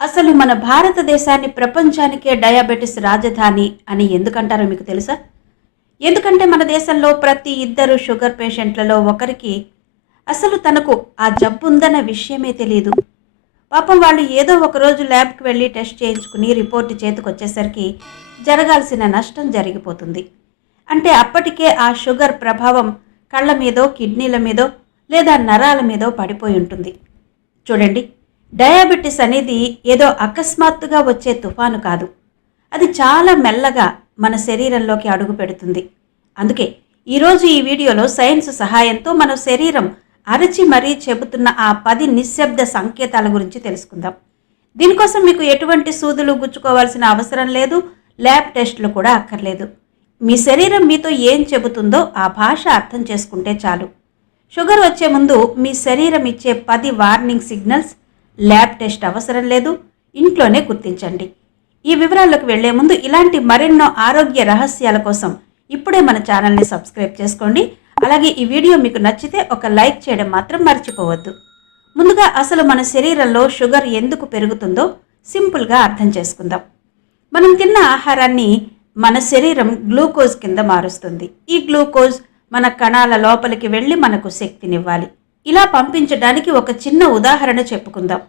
అసలు మన భారతదేశాన్ని ప్రపంచానికే డయాబెటిస్ రాజధాని అని ఎందుకంటారో మీకు తెలుసా? ఎందుకంటే మన దేశంలో ప్రతి ఇద్దరు షుగర్ పేషెంట్లలో ఒకరికి అసలు తనకు ఆ జబ్బు ఉందన్న విషయమే తెలియదు. పాపం వాళ్ళు ఏదో ఒకరోజు ల్యాబ్కి వెళ్ళి టెస్ట్ చేయించుకుని రిపోర్ట్ చేతికొచ్చేసరికి జరగాల్సిన నష్టం జరిగిపోతుంది. అంటే అప్పటికే ఆ షుగర్ ప్రభావం కళ్ళ మీదో, కిడ్నీల మీదో లేదా నరాల మీదో పడిపోయి ఉంటుంది. చూడండి, డయాబెటిస్ అనేది ఏదో అకస్మాత్తుగా వచ్చే తుఫాను కాదు. అది చాలా మెల్లగా మన శరీరంలోకి అడుగు పెడుతుంది. అందుకే ఈరోజు ఈ వీడియోలో సైన్స్ సహాయంతో మన శరీరం అరచి మరీ చెబుతున్న ఆ 10 నిశ్శబ్ద సంకేతాల గురించి తెలుసుకుందాం. దీనికోసం మీకు ఎటువంటి సూదులు గుచ్చుకోవాల్సిన అవసరం లేదు, ల్యాబ్ టెస్టులు కూడా అక్కర్లేదు. మీ శరీరం మీతో ఏం చెబుతుందో ఆ భాష అర్థం చేసుకుంటే చాలు. షుగర్ వచ్చే ముందు మీ శరీరం ఇచ్చే 10 వార్నింగ్ సిగ్నల్స్ ల్యాబ్ టెస్ట్ అవసరం లేదు, ఇంట్లోనే గుర్తించండి. ఈ వివరాల్లోకి వెళ్లే ముందు ఇలాంటి మరెన్నో ఆరోగ్య రహస్యాల కోసం ఇప్పుడే మన ఛానల్ని సబ్స్క్రైబ్ చేసుకోండి. అలాగే ఈ వీడియో మీకు నచ్చితే ఒక లైక్ చేయడం మాత్రం మర్చిపోవద్దు. ముందుగా అసలు మన శరీరంలో షుగర్ ఎందుకు పెరుగుతుందో సింపుల్గా అర్థం చేసుకుందాం. మనం తిన్న ఆహారాన్ని మన శరీరం గ్లూకోజ్ కింద మారుస్తుంది. ఈ గ్లూకోజ్ మన కణాల లోపలికి వెళ్ళి మనకు శక్తినివ్వాలి. ఇలా పంపించడానికి ఒక చిన్న ఉదాహరణ చెప్పుకుందాం.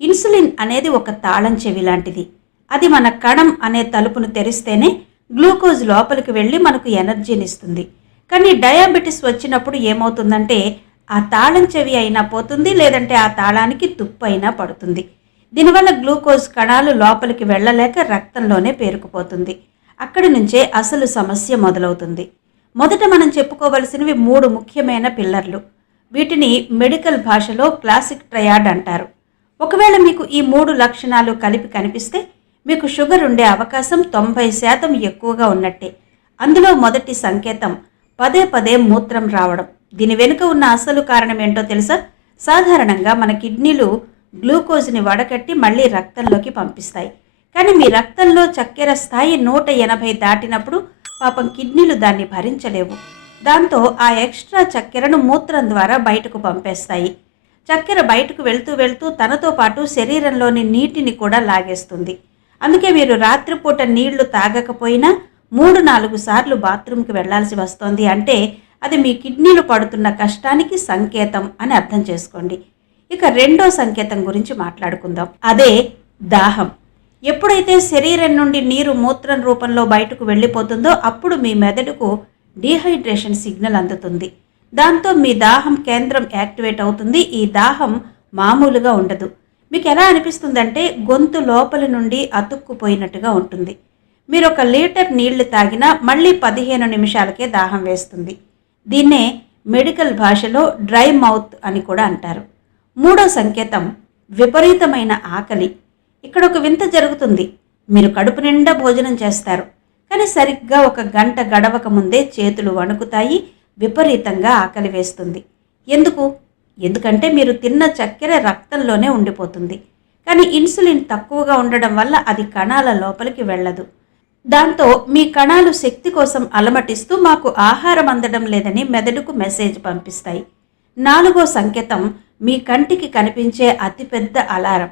ఇన్సులిన్ అనేది ఒక తాళం చెవి లాంటిది. అది మన కణం అనే తలుపును తెరిస్తేనే గ్లూకోజ్ లోపలికి వెళ్ళి మనకు ఎనర్జీనిస్తుంది. కానీ డయాబెటిస్ వచ్చినప్పుడు ఏమవుతుందంటే ఆ తాళం చెవి అయినా పోతుంది, లేదంటే ఆ తాళానికి తుప్పు అయినా పడుతుంది. దీనివల్ల గ్లూకోజ్ కణాలు లోపలికి వెళ్ళలేక రక్తంలోనే పేరుకుపోతుంది. అక్కడి నుంచే అసలు సమస్య మొదలవుతుంది. మొదట మనం చెప్పుకోవలసినవి 3 ముఖ్యమైన పిల్లర్లు. వీటిని మెడికల్ భాషలో క్లాసిక్ ట్రయాడ్ అంటారు. ఒకవేళ మీకు ఈ 3 లక్షణాలు కలిపి కనిపిస్తే మీకు షుగర్ ఉండే అవకాశం 90% ఎక్కువగా ఉన్నట్టే. అందులో మొదటి సంకేతం పదే పదే మూత్రం రావడం. దీని వెనుక ఉన్న అసలు కారణం ఏంటో తెలుసా? సాధారణంగా మన కిడ్నీలు గ్లూకోజ్ని వడకట్టి మళ్ళీ రక్తంలోకి పంపిస్తాయి. కానీ మీ రక్తంలో చక్కెర స్థాయి 180 దాటినప్పుడు పాపం కిడ్నీలు దాన్ని భరించలేవు. దాంతో ఆ ఎక్స్ట్రా చక్కెరను మూత్రం ద్వారా బయటకు పంపేస్తాయి. చక్కెర బయటకు వెళ్తూ వెళ్తూ తనతో పాటు శరీరంలోని నీటిని కూడా లాగేస్తుంది. అందుకే మీరు రాత్రిపూట నీళ్లు తాగకపోయినా 3-4 సార్లు బాత్రూమ్కి వెళ్లాల్సి వస్తోంది. అంటే అది మీ కిడ్నీలు పడుతున్న కష్టానికి సంకేతం అని అర్థం చేసుకోండి. ఇక రెండో సంకేతం గురించి మాట్లాడుకుందాం. అదే దాహం. ఎప్పుడైతే శరీరం నుండి నీరు మూత్రం రూపంలో బయటకు వెళ్ళిపోతుందో అప్పుడు మీ మెదడుకు డీహైడ్రేషన్ సిగ్నల్ అందుతుంది. దాంతో మీ దాహం కేంద్రం యాక్టివేట్ అవుతుంది. ఈ దాహం మామూలుగా ఉండదు. మీకు ఎలా అనిపిస్తుందంటే గొంతు లోపల నుండి అతుక్కుపోయినట్టుగా ఉంటుంది. మీరు 1 లీటర్ నీళ్లు తాగినా మళ్ళీ 15 నిమిషాలకే దాహం వేస్తుంది. దీన్నే మెడికల్ భాషలో డ్రై మౌత్ అని కూడా అంటారు. మూడో సంకేతం విపరీతమైన ఆకలి. ఇక్కడ ఒక వింత జరుగుతుంది. మీరు కడుపు నిండా భోజనం చేస్తారు, కానీ సరిగ్గా 1 గంట గడవక ముందే చేతులు వణుకుతాయి, విపరీతంగా ఆకలి వేస్తుంది. ఎందుకంటే మీరు తిన్న చక్కెర రక్తంలోనే ఉండిపోతుంది. కానీ ఇన్సులిన్ తక్కువగా ఉండడం వల్ల అది కణాల లోపలికి వెళ్ళదు. దాంతో మీ కణాలు శక్తి కోసం అలమటిస్తూ మాకు ఆహారం అందడం లేదని మెదడుకు మెసేజ్ పంపిస్తాయి. 4వ సంకేతం మీ కంటికి కనిపించే అతిపెద్ద అలారం.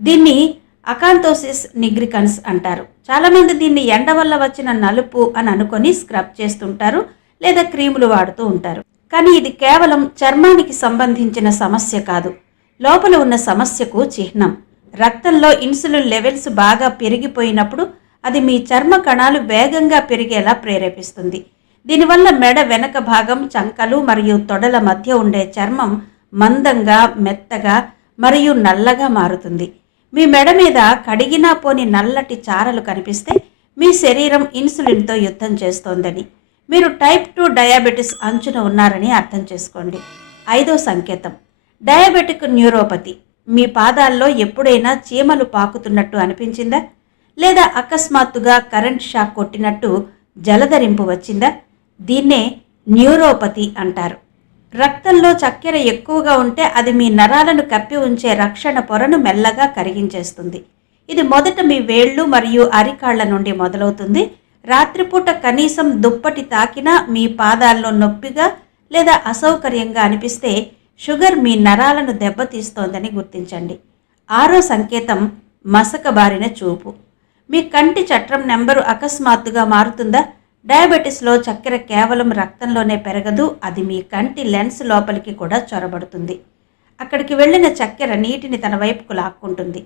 దీన్ని అకాంతోసిస్ నిగ్రికన్స్ అంటారు. చాలామంది దీన్ని ఎండ వల్ల వచ్చిన నలుపు అని అనుకొని స్క్రబ్ చేస్తుంటారు లేదా క్రీములు వాడుతూ ఉంటారు. కానీ ఇది కేవలం చర్మానికి సంబంధించిన సమస్య కాదు, లోపల ఉన్న సమస్యకు చిహ్నం. రక్తంలో ఇన్సులిన్ లెవెల్స్ బాగా పెరిగిపోయినప్పుడు అది మీ చర్మ కణాలు వేగంగా పెరిగేలా ప్రేరేపిస్తుంది. దీనివల్ల మెడ వెనక భాగం, చంకలు మరియు తొడల మధ్య ఉండే చర్మం మందంగా, మెత్తగా మరియు నల్లగా మారుతుంది. మీ మెడ మీద కడిగినా పోని నల్లటి చారలు కనిపిస్తే మీ శరీరం ఇన్సులిన్తో యుద్ధం చేస్తోందని, మీరు టైప్ 2 డయాబెటిస్ అంచున ఉన్నారని అర్థం చేసుకోండి. 5వ సంకేతం డయాబెటిక్ న్యూరోపతి. మీ పాదాల్లో ఎప్పుడైనా చీమలు పాకుతున్నట్టు అనిపించిందా? లేదా అకస్మాత్తుగా కరెంట్ షాక్ కొట్టినట్టు జలధరింపు వచ్చిందా? దీన్నే న్యూరోపతి అంటారు. రక్తంలో చక్కెర ఎక్కువగా ఉంటే అది మీ నరాలను కప్పి ఉంచే రక్షణ పొరను మెల్లగా కరిగించేస్తుంది. ఇది మొదట మీ వేళ్ళు మరియు అరికాళ్ల నుండి మొదలవుతుంది. రాత్రిపూట కనీసం దుప్పటి తాకినా మీ పాదాల్లో నొప్పిగా లేదా అసౌకర్యంగా అనిపిస్తే షుగర్ మీ నరాలను దెబ్బతీస్తోందని గుర్తించండి. 6వ సంకేతం మసకబారిన చూపు. మీ కంటి చట్రం నెంబరు అకస్మాత్తుగా మారుతుందా? డయాబెటిస్లో చక్కెర కేవలం రక్తంలోనే పెరగదు, అది మీ కంటి లెన్స్ లోపలికి కూడా చొరబడుతుంది. అక్కడికి వెళ్ళిన చక్కెర నీటిని తన వైపుకు లాక్కుంటుంది.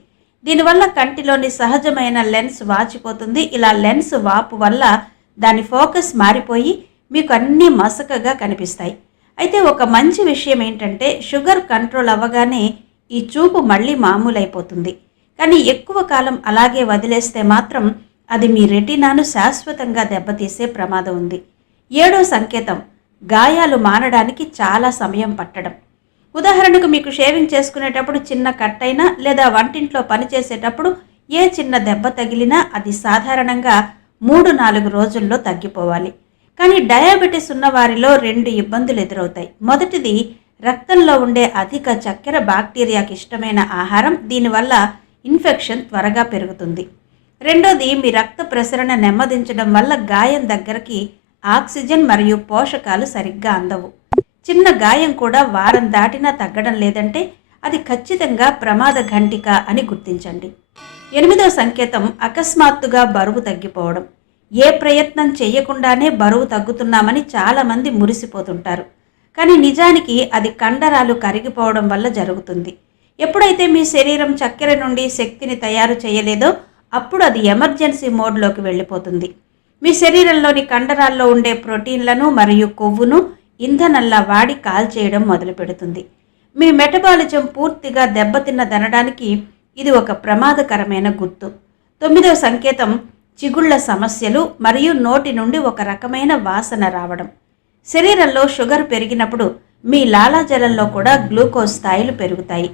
దీనివల్ల కంటిలోని సహజమైన లెన్స్ వాచిపోతుంది. ఇలా లెన్స్ వాపు వల్ల దాని ఫోకస్ మారిపోయి మీకు అన్నీ మసకగా కనిపిస్తాయి. అయితే ఒక మంచి విషయం ఏంటంటే షుగర్ కంట్రోల్ అవ్వగానే ఈ చూపు మళ్ళీ మామూలైపోతుంది. కానీ ఎక్కువ కాలం అలాగే వదిలేస్తే మాత్రం అది మీ రెటీనాను శాశ్వతంగా దెబ్బతీసే ప్రమాదం ఉంది. 7వ సంకేతం, గాయాలు మానడానికి చాలా సమయం పట్టడం. ఉదాహరణకు మీకు షేవింగ్ చేసుకునేటప్పుడు చిన్న కట్ అయినా లేదా వంటింట్లో పనిచేసేటప్పుడు ఏ చిన్న దెబ్బ తగిలినా అది సాధారణంగా 3-4 రోజుల్లో తగ్గిపోవాలి. కానీ డయాబెటీస్ ఉన్న వారిలో 2 ఇబ్బందులు ఎదురవుతాయి. మొదటిది, రక్తంలో ఉండే అధిక చక్కెర బాక్టీరియాకి ఇష్టమైన ఆహారం. దీనివల్ల ఇన్ఫెక్షన్ త్వరగా పెరుగుతుంది. రెండోది, మీ రక్త ప్రసరణ నెమ్మదించడం వల్ల గాయం దగ్గరికి ఆక్సిజన్ మరియు పోషకాలు సరిగ్గా అందవు. చిన్న గాయం కూడా వారం దాటినా తగ్గడం లేదంటే అది ఖచ్చితంగా ప్రమాద ఘంటిక అని గుర్తించండి. 8వ సంకేతం, అకస్మాత్తుగా బరువు తగ్గిపోవడం. ఏ ప్రయత్నం చేయకుండానే బరువు తగ్గుతున్నామని చాలామంది మురిసిపోతుంటారు. కానీ నిజానికి అది కండరాలు కరిగిపోవడం వల్ల జరుగుతుంది. ఎప్పుడైతే మీ శరీరం చక్కెర నుండి శక్తిని తయారు చేయలేదో అప్పుడు అది ఎమర్జెన్సీ మోడ్లోకి వెళ్ళిపోతుంది. మీ శరీరంలోని కండరాల్లో ఉండే ప్రోటీన్లను మరియు కొవ్వును ఇంధనంలా వాడి కాల్చేయడం మొదలు పెడుతుంది. మీ మెటబాలిజం పూర్తిగా దెబ్బతిన్నదనడానికి ఇది ఒక ప్రమాదకరమైన గుర్తు. 9వ సంకేతం, చిగుళ్ల సమస్యలు మరియు నోటి నుండి ఒక రకమైన వాసన రావడం. శరీరంలో షుగర్ పెరిగినప్పుడు మీ లాలాజలంలో కూడా గ్లూకోజ్ స్థాయిలు పెరుగుతాయి.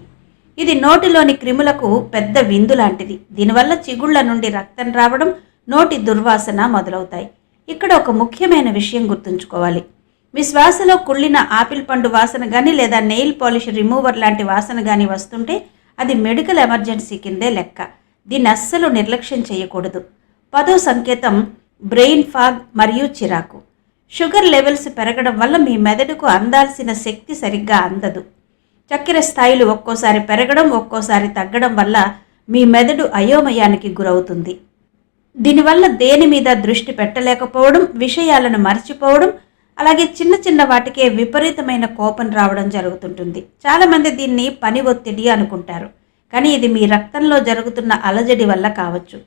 ఇది నోటిలోని క్రిములకు పెద్ద విందు లాంటిది. దీనివల్ల చిగుళ్ల నుండి రక్తం రావడం, నోటి దుర్వాసన మొదలవుతాయి. ఇక్కడ ఒక ముఖ్యమైన విషయం గుర్తుంచుకోవాలి. మీ శ్వాసలో కుళ్ళిన ఆపిల్ పండు వాసన కానీ లేదా నెయిల్ పాలిష్ రిమూవర్ లాంటి వాసన కానీ వస్తుంటే అది మెడికల్ ఎమర్జెన్సీ కిందే లెక్క. దీన్ని అస్సలు నిర్లక్ష్యం చేయకూడదు. 10వ సంకేతం, బ్రెయిన్ ఫాగ్ మరియు చిరాకు. షుగర్ లెవెల్స్ పెరగడం వల్ల మీ మెదడుకు అందాల్సిన శక్తి సరిగ్గా అందదు. చక్కెర స్థాయిలు ఒక్కోసారి పెరగడం, ఒక్కోసారి తగ్గడం వల్ల మీ మెదడు అయోమయానికి గురవుతుంది. దీనివల్ల దేని మీద దృష్టి పెట్టలేకపోవడం, విషయాలను మర్చిపోవడం, అలాగే చిన్న చిన్న వాటికే విపరీతమైన కోపం రావడం జరుగుతుంటుంది. చాలామంది దీన్ని పని ఒత్తిడి అనుకుంటారు. కానీ ఇది మీ రక్తంలో జరుగుతున్న అలజడి వల్ల కావచ్చు.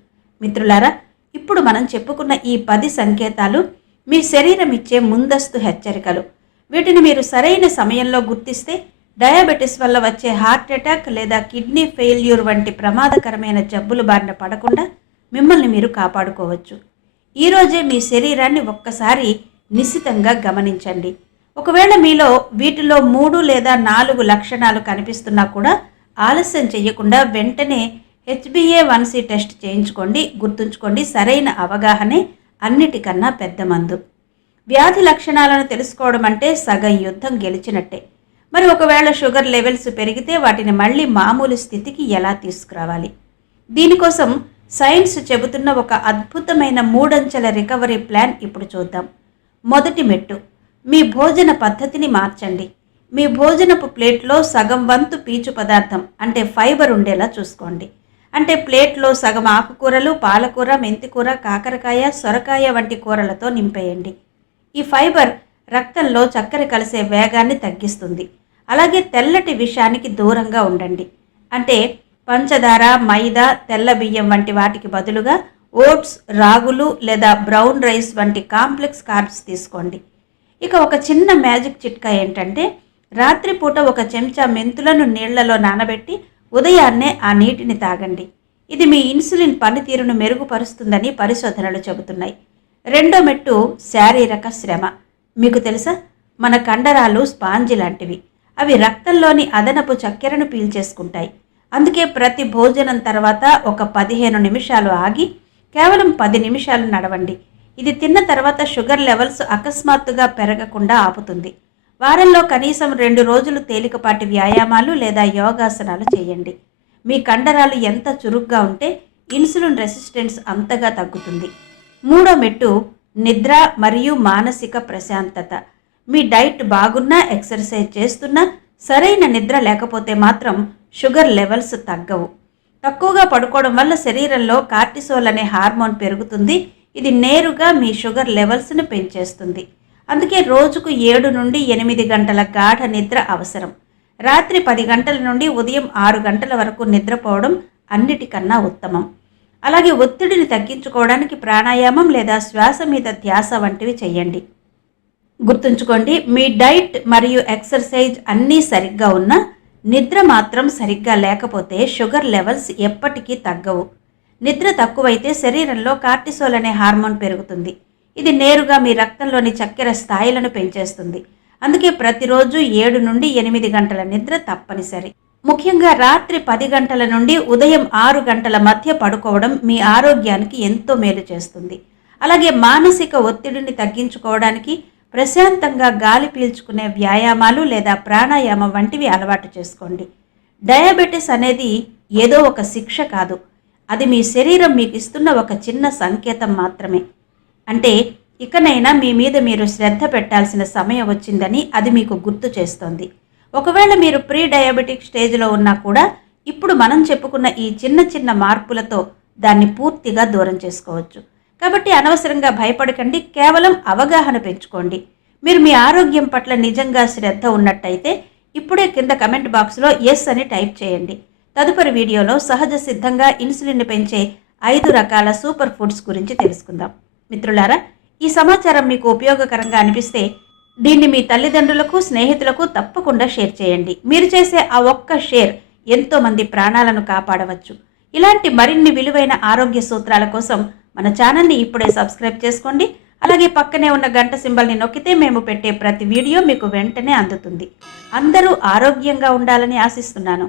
మిత్రులారా, ఇప్పుడు మనం చెప్పుకున్న ఈ 10 సంకేతాలు మీ శరీరం ఇచ్చే ముందస్తు హెచ్చరికలు. వీటిని మీరు సరైన సమయంలో గుర్తిస్తే డయాబెటిస్ వల్ల వచ్చే హార్ట్ అటాక్ లేదా కిడ్నీ ఫెయిల్యూర్ వంటి ప్రమాదకరమైన జబ్బులు బారిన పడకుండా మిమ్మల్ని మీరు కాపాడుకోవచ్చు. ఈరోజే మీ శరీరాన్ని ఒక్కసారి నిశితంగా గమనించండి. ఒకవేళ మీలో వీటిలో 3 లేదా 4 లక్షణాలు కనిపిస్తున్నా కూడా ఆలస్యం చేయకుండా వెంటనే HbA1c టెస్ట్ చేయించుకోండి. గుర్తుంచుకోండి, సరైన అవగాహనే అన్నిటికన్నా పెద్ద మందు. వ్యాధి లక్షణాలను తెలుసుకోవడం అంటే సగం యుద్ధం గెలిచినట్టే. మరి ఒకవేళ షుగర్ లెవెల్స్ పెరిగితే వాటిని మళ్ళీ మామూలు స్థితికి ఎలా తీసుకురావాలి? దీనికోసం సైన్స్ చెబుతున్న ఒక అద్భుతమైన 3 అంచెల రికవరీ ప్లాన్ ఇప్పుడు చూద్దాం. మొదటి మెట్టు, మీ భోజన పద్ధతిని మార్చండి. మీ భోజనపు ప్లేట్లో సగం వంతు పీచు పదార్థం అంటే ఫైబర్ ఉండేలా చూసుకోండి. అంటే ప్లేట్లో సగం ఆకుకూరలు, పాలకూర, మెంతికూర, కాకరకాయ, సొరకాయ వంటి కూరలతో నింపేయండి. ఈ ఫైబర్ రక్తంలో చక్కెర కలిసే వేగాన్ని తగ్గిస్తుంది. అలాగే తెల్లటి విషానికి దూరంగా ఉండండి. అంటే పంచదార, మైదా, తెల్ల బియ్యం వంటి వాటికి బదులుగా ఓట్స్, రాగులు లేదా బ్రౌన్ రైస్ వంటి కాంప్లెక్స్ కార్బ్స్ తీసుకోండి. ఇక ఒక చిన్న మ్యాజిక్ చిట్కా ఏంటంటే రాత్రిపూట 1 చెంచా మెంతులను నీళ్లలో నానబెట్టి ఉదయాన్నే ఆ నీటిని తాగండి. ఇది మీ ఇన్సులిన్ పనితీరును మెరుగుపరుస్తుందని పరిశోధనలు చెబుతున్నాయి. రెండో మెట్టు, శారీరక శ్రమ. మీకు తెలుసా, మన కండరాలు స్పాంజి లాంటివి. అవి రక్తంలోని అదనపు చక్కెరను పీల్చేసుకుంటాయి. అందుకే ప్రతి భోజనం తర్వాత ఒక 15 నిమిషాలు ఆగి కేవలం 10 నిమిషాలు నడవండి. ఇది తిన్న తర్వాత షుగర్ లెవెల్స్ అకస్మాత్తుగా పెరగకుండా ఆపుతుంది. వారంలో కనీసం 2 రోజులు తేలికపాటి వ్యాయామాలు లేదా యోగాసనాలు చేయండి. మీ కండరాలు ఎంత చురుగ్గా ఉంటే ఇన్సులిన్ రెసిస్టెన్స్ అంతగా తగ్గుతుంది. మూడో మెట్టు, నిద్ర మరియు మానసిక ప్రశాంతత. మీ డైట్ బాగున్నా, ఎక్సర్సైజ్ చేస్తున్నా సరైన నిద్ర లేకపోతే మాత్రం షుగర్ లెవెల్స్ తగ్గవు. తక్కువగా పడుకోవడం వల్ల శరీరంలో కార్టిసోల్ అనే హార్మోన్ పెరుగుతుంది. ఇది నేరుగా మీ షుగర్ లెవెల్స్ను పెంచేస్తుంది. అందుకే రోజుకు 7 నుండి 8 గంటల గాఢ నిద్ర అవసరం. రాత్రి 10 గంటల నుండి ఉదయం 6 గంటల వరకు నిద్రపోవడం అన్నిటికన్నా ఉత్తమం. అలాగే ఒత్తిడిని తగ్గించుకోవడానికి ప్రాణాయామం లేదా శ్వాస మీద ధ్యాస వంటివి చేయండి. గుర్తుంచుకోండి, మీ డైట్ మరియు ఎక్సర్సైజ్ అన్నీ సరిగ్గా ఉన్నా నిద్ర మాత్రం సరిగ్గా లేకపోతే షుగర్ లెవెల్స్ ఎప్పటికీ తగ్గవు. నిద్ర తక్కువైతే శరీరంలో కార్టిసోల్ అనే హార్మోన్ పెరుగుతుంది. ఇది నేరుగా మీ రక్తంలోని చక్కెర స్థాయిలను పెంచేస్తుంది. అందుకే ప్రతిరోజు 7 నుండి 8 గంటల నిద్ర తప్పనిసరి. ముఖ్యంగా రాత్రి 10 గంటల నుండి ఉదయం 6 గంటల మధ్య పడుకోవడం మీ ఆరోగ్యానికి ఎంతో మేలు చేస్తుంది. అలాగే మానసిక ఒత్తిడిని తగ్గించుకోవడానికి ప్రశాంతంగా గాలి పీల్చుకునే వ్యాయామాలు లేదా ప్రాణాయామం వంటివి అలవాటు చేసుకోండి. డయాబెటిస్ అనేది ఏదో ఒక శిక్ష కాదు, అది మీ శరీరం మీకు ఇస్తున్న ఒక చిన్న సంకేతం మాత్రమే. అంటే ఇకనైనా మీ మీద మీరు శ్రద్ధ పెట్టాల్సిన సమయం వచ్చిందని అది మీకు గుర్తు చేస్తోంది. ఒకవేళ మీరు ప్రీ డయాబెటిక్ స్టేజ్లో ఉన్నా కూడా ఇప్పుడు మనం చెప్పుకున్న ఈ చిన్న చిన్న మార్పులతో దాన్ని పూర్తిగా దూరం చేసుకోవచ్చు. కాబట్టి అనవసరంగా భయపడకండి, కేవలం అవగాహన పెంచుకోండి. మీరు మీ ఆరోగ్యం పట్ల నిజంగా శ్రద్ధ ఉన్నట్టయితే ఇప్పుడే కింద కమెంట్ బాక్స్లో ఎస్ అని టైప్ చేయండి. తదుపరి వీడియోలో సహజ సిద్ధంగా ఇన్సులిన్ పెంచే 5 రకాల సూపర్ ఫుడ్స్ గురించి తెలుసుకుందాం. మిత్రులారా, ఈ సమాచారం మీకు ఉపయోగకరంగా అనిపిస్తే దీన్ని మీ తల్లిదండ్రులకు, స్నేహితులకు తప్పకుండా షేర్ చేయండి. మీరు చేసే ఆ ఒక్క షేర్ ఎంతోమంది ప్రాణాలను కాపాడవచ్చు. ఇలాంటి మరిన్ని విలువైన ఆరోగ్య సూత్రాల కోసం మన ఛానల్ని ఇప్పుడే సబ్స్క్రైబ్ చేసుకోండి. అలాగే పక్కనే ఉన్న గంట సింబల్ని నొక్కితే మేము పెట్టే ప్రతి వీడియో మీకు వెంటనే అందుతుంది. అందరూ ఆరోగ్యంగా ఉండాలని ఆశిస్తున్నాను.